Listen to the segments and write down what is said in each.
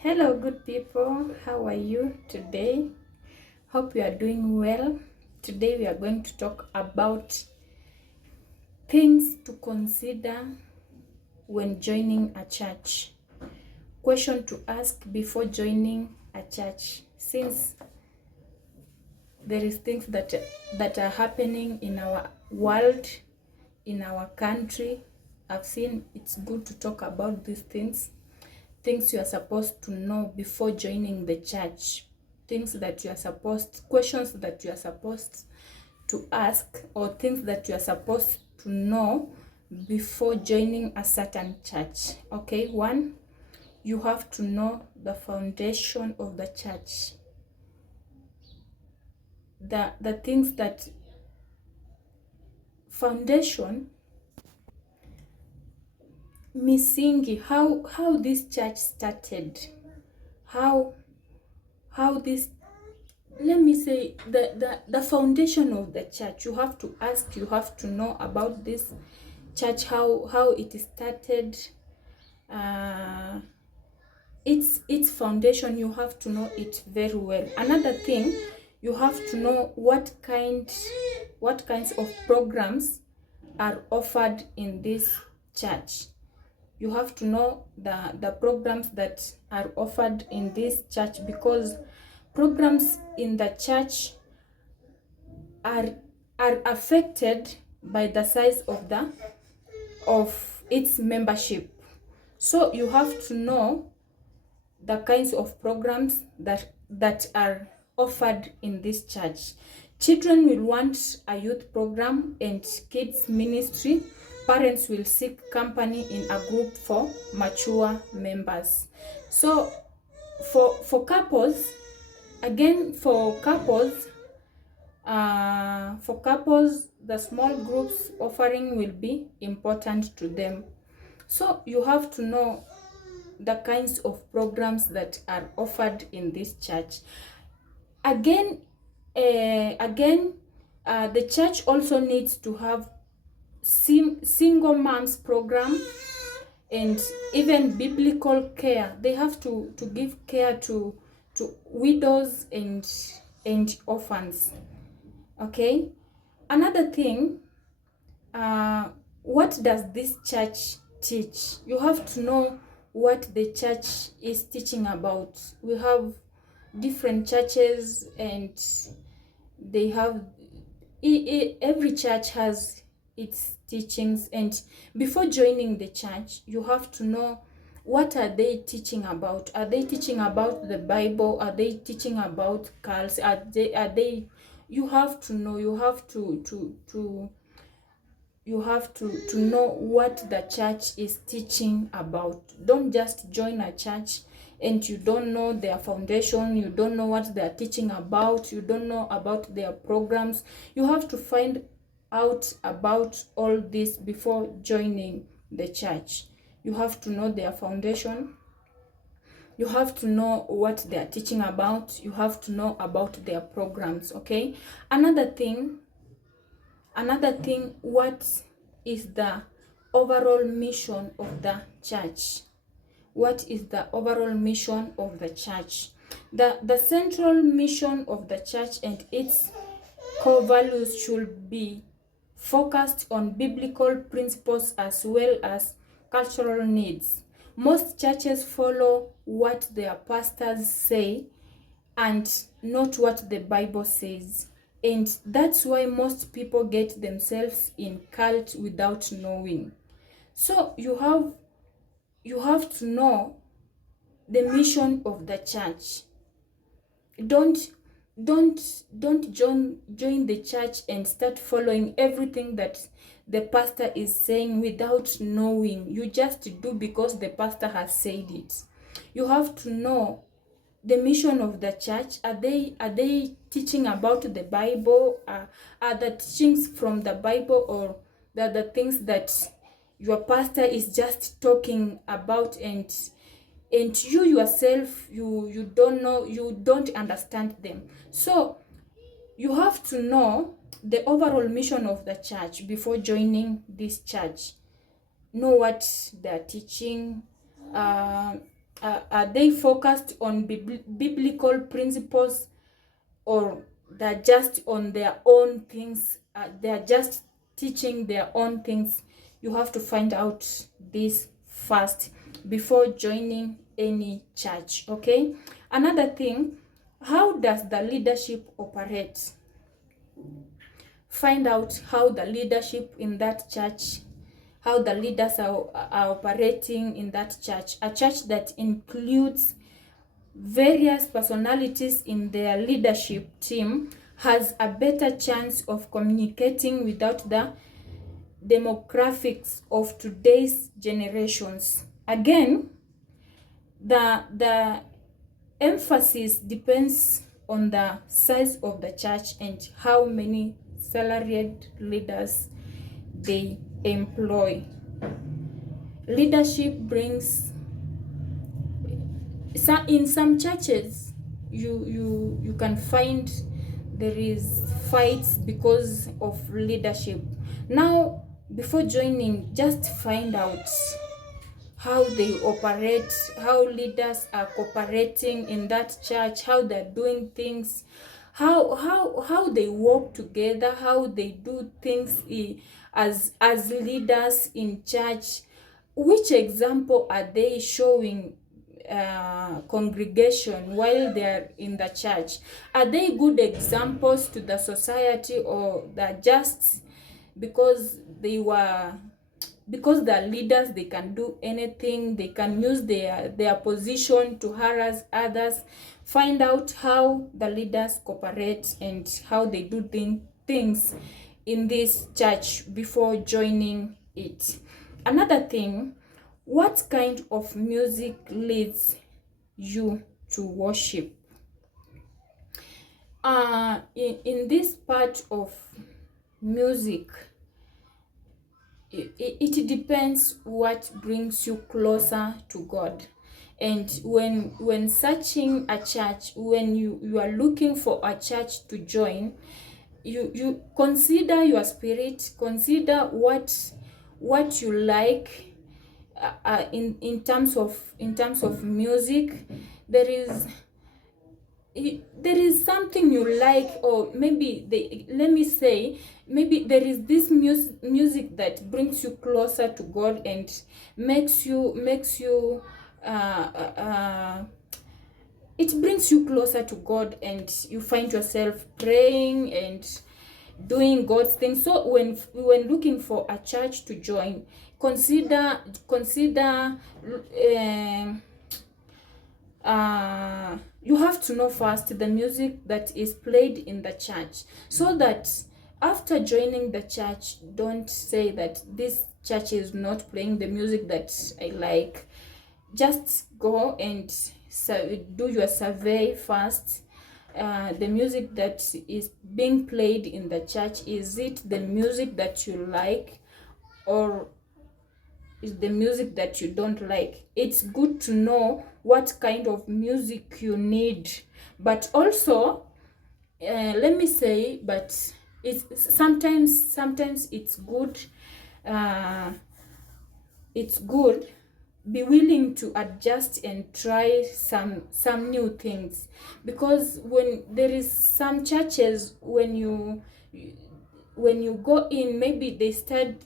Hello, good people. How are you today? Hope you are doing well. Today we are going to talk about things to consider when joining a church. Question to ask before joining a church, since there is things that are happening in our world, in our country. I've seen it's good to talk about these things you are supposed to know before joining the church, questions that you are supposed to ask, or things that you are supposed to know before joining a certain church. Okay, one, you have to know the foundation of the church, the things that foundation, misingi, how this church started, how this, let me say, the foundation of the church. You have to ask, you have to know about this church, how it started, its foundation. You have to know it very well. Another thing, you have to know what kinds of programs are offered in this church. You have to know the programs that are offered in this church, because programs in the church are affected by the size of its membership. So you have to know the kinds of programs that are offered in this church. Children will want a youth program and kids ministry. Parents will seek company in a group for mature members. So for couples, again, for couples, the small groups offering will be important to them. So you have to know the kinds of programs that are offered in this church. Again, the church also needs to have single moms program and even biblical care. They have to give care to widows and orphans. Okay, another thing, what does this church teach? You have to know what the church is teaching about. We have different churches, and they have, every church has its teachings. And before joining the church, you have to know, what are they teaching about? Are they teaching about the Bible? Are they teaching about cults? Are they You have to know, you have to know what the church is teaching about. Don't just join a church and you don't know their foundation, you don't know what they are teaching about, you don't know about their programs. You have to find out about all this before joining the church. You have to know their foundation, you have to know what they are teaching about, you have to know about their programs. Okay, another thing, what is the overall mission of the church? What is the overall mission of the church? The central mission of the church and its core values should be focused on biblical principles as well as cultural needs. Most churches follow what their pastors say and not what the Bible says. And that's why most people get themselves in cult without knowing. So you have to know the mission of the church. Don't join the church and start following everything that the pastor is saying without knowing. You just do because the pastor has said it. You have to know the mission of the church. Are they teaching about the Bible? Are the teachings from the Bible, or the things that your pastor is just talking about, and you yourself, you don't know, you don't understand them? So you have to know the overall mission of the church before joining this church. Know what they are teaching, are they focused on biblical principles, or they're just on their own things? They're just teaching their own things. You have to find out this first before joining any church. Okay, another thing, how does the leadership operate? Find out how the leadership in that church, how the leaders are operating in that church. A church that includes various personalities in their leadership team has a better chance of communicating without the demographics of today's generations. Again, the emphasis depends on the size of the church and how many salaried leaders they employ. Leadership brings, in some churches, you can find there is fights because of leadership. Now, before joining, just find out how they operate, how leaders are cooperating in that church, how they're doing things, how they work together, how they do things as leaders in church. Which example are they showing congregation while they are in the church? Are they good examples to the society, or they're just because they're leaders, they can do anything, they can use their position to harass others? Find out how the leaders cooperate and how they do things in this church before joining it. Another thing, what kind of music leads you to worship? In this part of music, it depends what brings you closer to God. And when searching a church, when you are looking for a church to join, you consider your spirit, consider what you like. In terms of music, there is something you like, or maybe let me say, maybe there is this music that brings you closer to God and makes you it brings you closer to God, and you find yourself praying and doing God's thing. So when looking for a church to join, consider you have to know first the music that is played in the church, so that after joining the church, don't say that this church is not playing the music that I like. Just go and do your survey first. The music that is being played in the church, is it the music that you like, or is the music that you don't like? It's good to know what kind of music you need. But also, let me say, but it's sometimes it's good, be willing to adjust and try some new things. Because when there is some churches, when you go in, maybe they start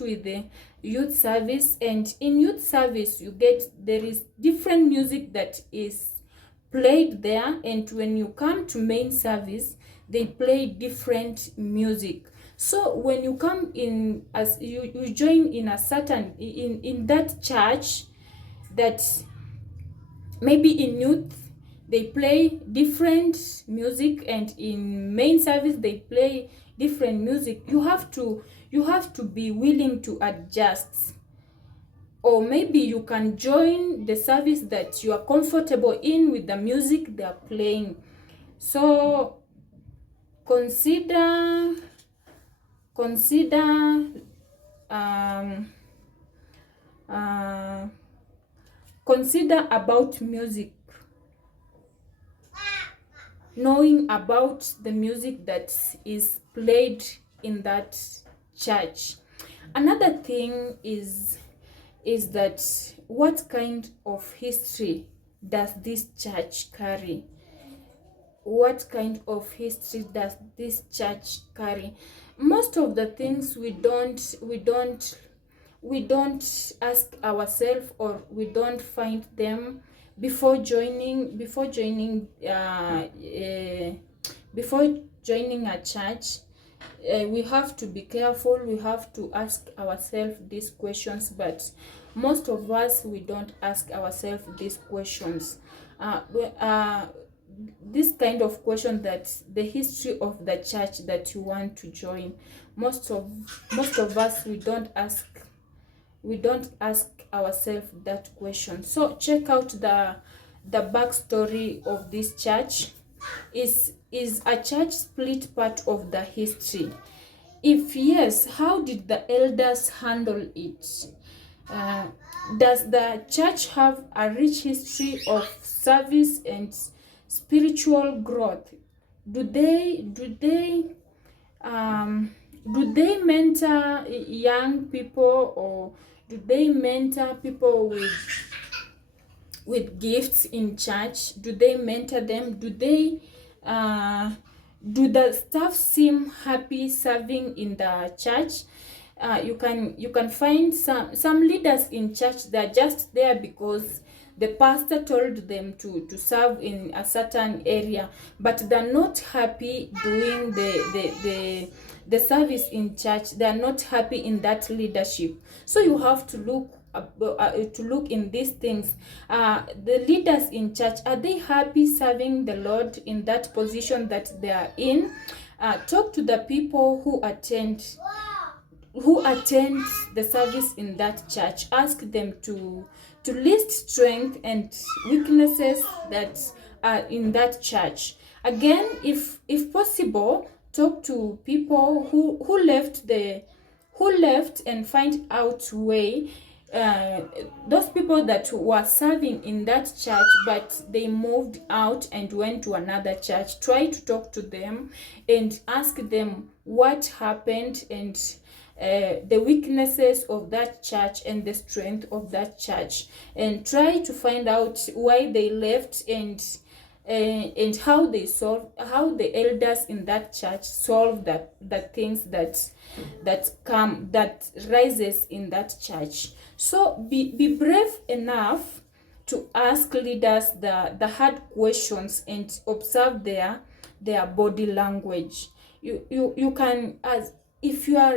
with the youth service, and in youth service there is different music that is played there, and when you come to main service, they play different music. So when you come in, as you join in a certain in that church, that maybe in youth they play different music, and in main service they play different music, you have to be willing to adjust. Or maybe you can join the service that you are comfortable in with the music they are playing. So consider about music, knowing about the music that is played in that church. Another thing is is that what kind of history does this church carry? What kind of history does this church carry? Most of the things we don't ask ourselves, or we don't find them before joining before joining a church. We have to be careful. We have to ask ourselves these questions, but most of us, we don't ask ourselves these questions. This kind of question, that the history of the church that you want to join, most of us, we don't ask ourselves that question. So check out the backstory of this church. Is a church split part of the history? If yes, how did the elders handle it? Uh, does the church have a rich history of service and spiritual growth? Do they mentor young people, or do they mentor people with gifts in church? Do they mentor them? Do the staff seem happy serving in the church? You can find some leaders in church that are just there because the pastor told them to serve in a certain area, but they're not happy doing the service in church. They're not happy in that leadership. So you have to look in these things. The leaders in church, are they happy serving the Lord in that position that they are in? Talk to the people who attend the service in that church. Ask them to list strength and weaknesses that are in that church. Again, if possible, talk to people who left and find out way. Those people that were serving in that church, but they moved out and went to another church. Try to talk to them and ask them what happened, and the weaknesses of that church and the strength of that church, and try to find out why they left, and how the elders in that church solve the things that rises in that church. So be brave enough to ask leaders the hard questions and observe their body language. You can, as if you are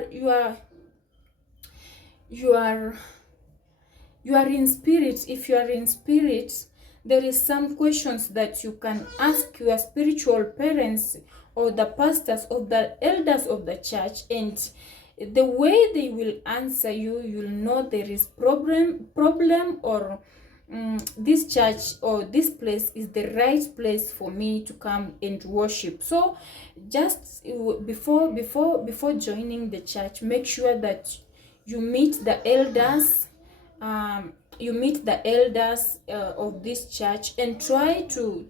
in spirit. If you are in spirit, there is some questions that you can ask your spiritual parents or the pastors of the elders of the church, and the way they will answer you, you'll know there is problem, or this church or this place is the right place for me to come and worship. So just before joining the church, make sure that you meet the elders. Of this church, and try to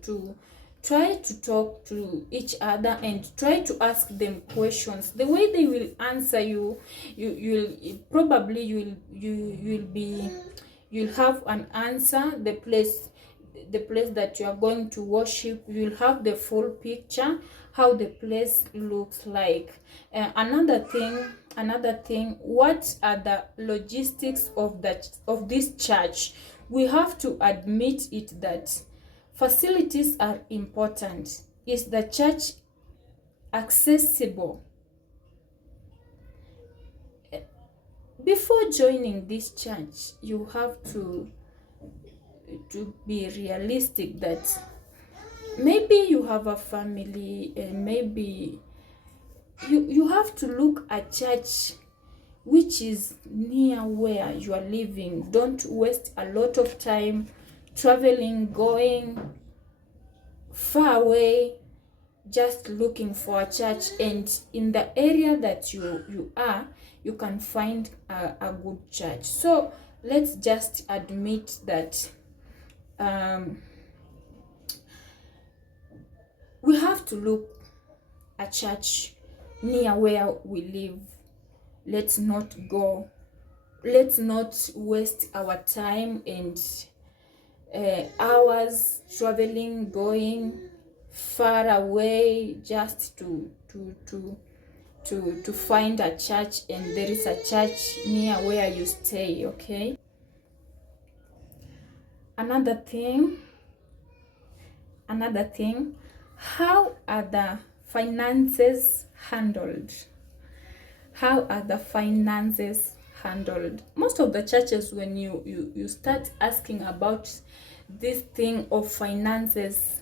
talk to each other, and try to ask them questions. The way they will answer you, you'll have an answer. The place that you are going to worship, you'll have the full picture, how the place looks like. Another thing, what are the logistics of this church? We have to admit it that facilities are important. Is the church accessible? Before joining this church, you have to be realistic that maybe you have a family, and maybe you have to look at church which is near where you are living. Don't waste a lot of time traveling, going far away, just looking for a church, and in the area that you are, you can find a good church. So let's just admit that we have to look a church near where we live. Let's not go let's not waste our time and hours traveling, going far away just to find a church, and there is a church near where you stay. Okay, another thing, how are the finances handled? How are the finances handled? Most of the churches, when you start asking about this thing of finances,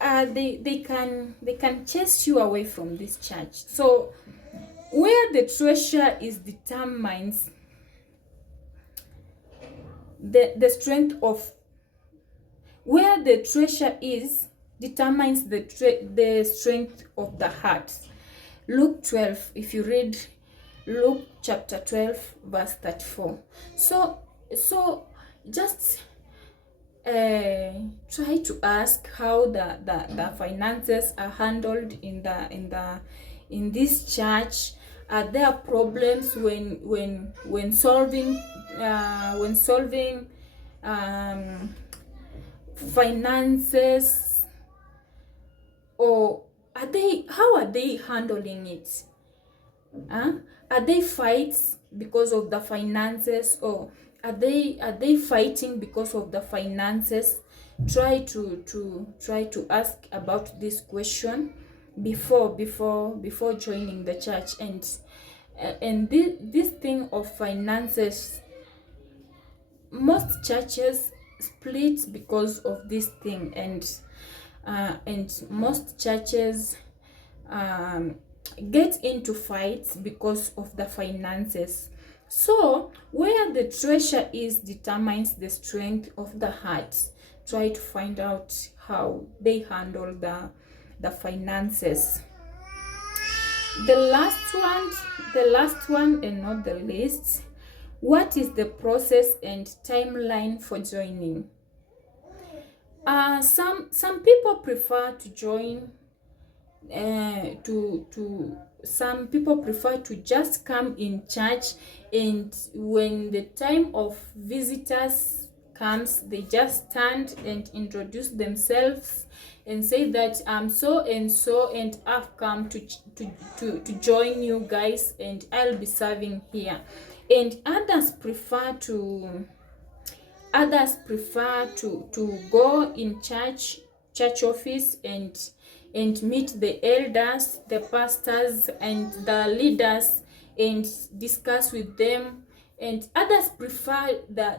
they can chase you away from this church. So where the treasure is determines the strength of, where the treasure is determines the strength of the heart. Luke 12, if you read Luke chapter 12 verse 34. So just try to ask how the finances are handled in this church. Are there problems when solving finances, or how are they handling it? Are they fights because of the finances, or are they fighting because of the finances? Try to ask about this question before joining the church. And this thing of finances, most churches split because of this thing, and most churches get into fights because of the finances. So where the treasure is determines the strength of the heart. Try to find out how they handle the finances. The last one and not the least, what is the process and timeline for joining? Some people prefer to join some people prefer to just come in church, and when the time of visitors comes, they just stand and introduce themselves and say that I'm so and so, and I've come to join you guys, and I'll be serving here. And others prefer to go in church office and meet the elders, the pastors, and the leaders, and discuss with them. And others prefer the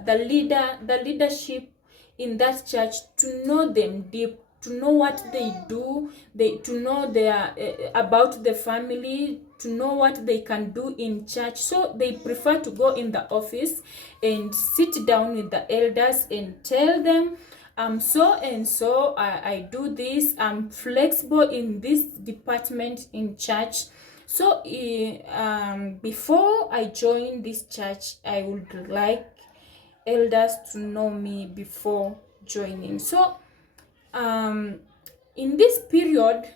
leadership in that church, to know them deep, to know what they do, to know their about the family, to know what they can do in church. So they prefer to go in the office and sit down with the elders and tell them, I'm so and so, I do this, I'm flexible in this department in church. So before I join this church, I would like elders to know me before joining. So in this period,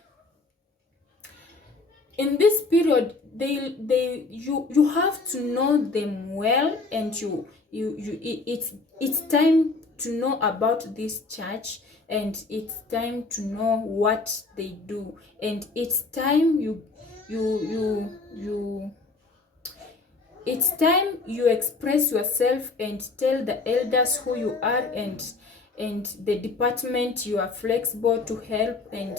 you have to know them well, and it's time to know about this church, and it's time to know what they do, and it's time it's time you express yourself and tell the elders who you are, and the department you are flexible to help, and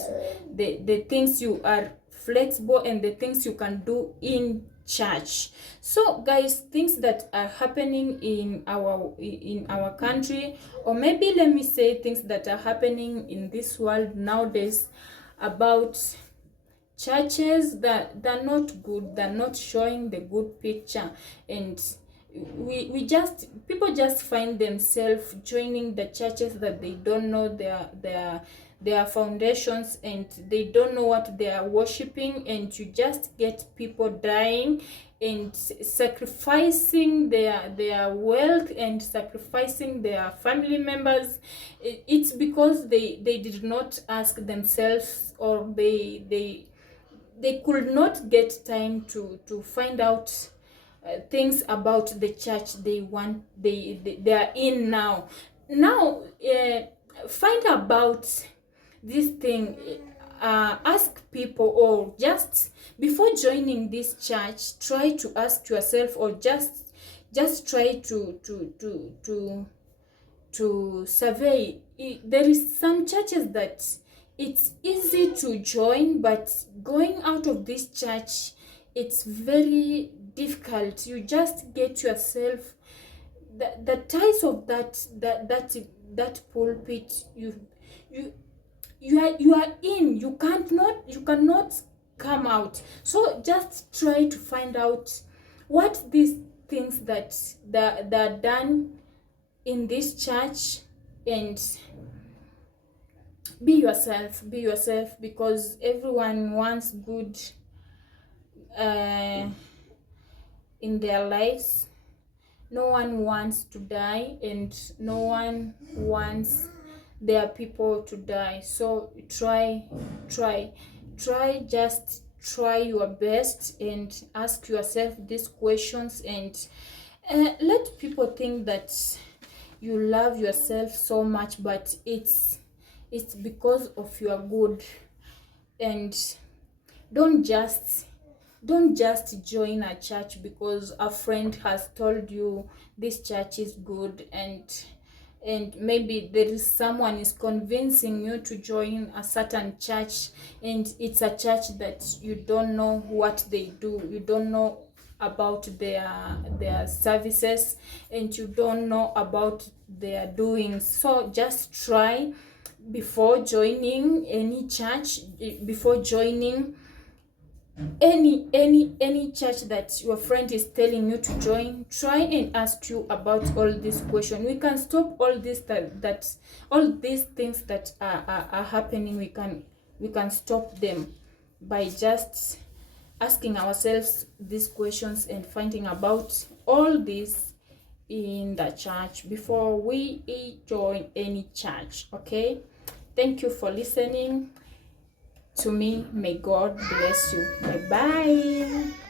the things you are flexible, and the things you can do in church. So guys, things that are happening in our country, or maybe let me say things that are happening in this world nowadays, about churches that they're not good, they're not showing the good picture, and people just find themselves joining the churches that they don't know their foundations, and they don't know what they are worshiping, and you just get people dying and sacrificing their wealth and sacrificing their family members. It's because they did not ask themselves, or they could not get time to find out things about the church they are in now. Find about this thing. Ask people, or just before joining this church, try to ask yourself, or just try to survey. There is some churches that it's easy to join, but going out of this church, it's very difficult. You just get yourself the ties of that pulpit. You are in. You cannot come out. So just try to find out what these things that are done in this church, and be yourself, because everyone wants good in their lives. No one wants to die, and no one wants their people to die. So just try your best and ask yourself these questions, and let people think that you love yourself so much, but it's because of your good. And don't just join a church because a friend has told you this church is good, and maybe there is someone is convincing you to join a certain church, and it's a church that you don't know what they do, you don't know about their services, and you don't know about their doings. So just try before joining any church, before joining any church that your friend is telling you to join. Try and ask you about all these questions. We can stop all this that all these things that are happening. We can stop them by just asking ourselves these questions and finding about all this in the church before we join any church. Okay, thank you for listening to me. May God bless you. Bye bye.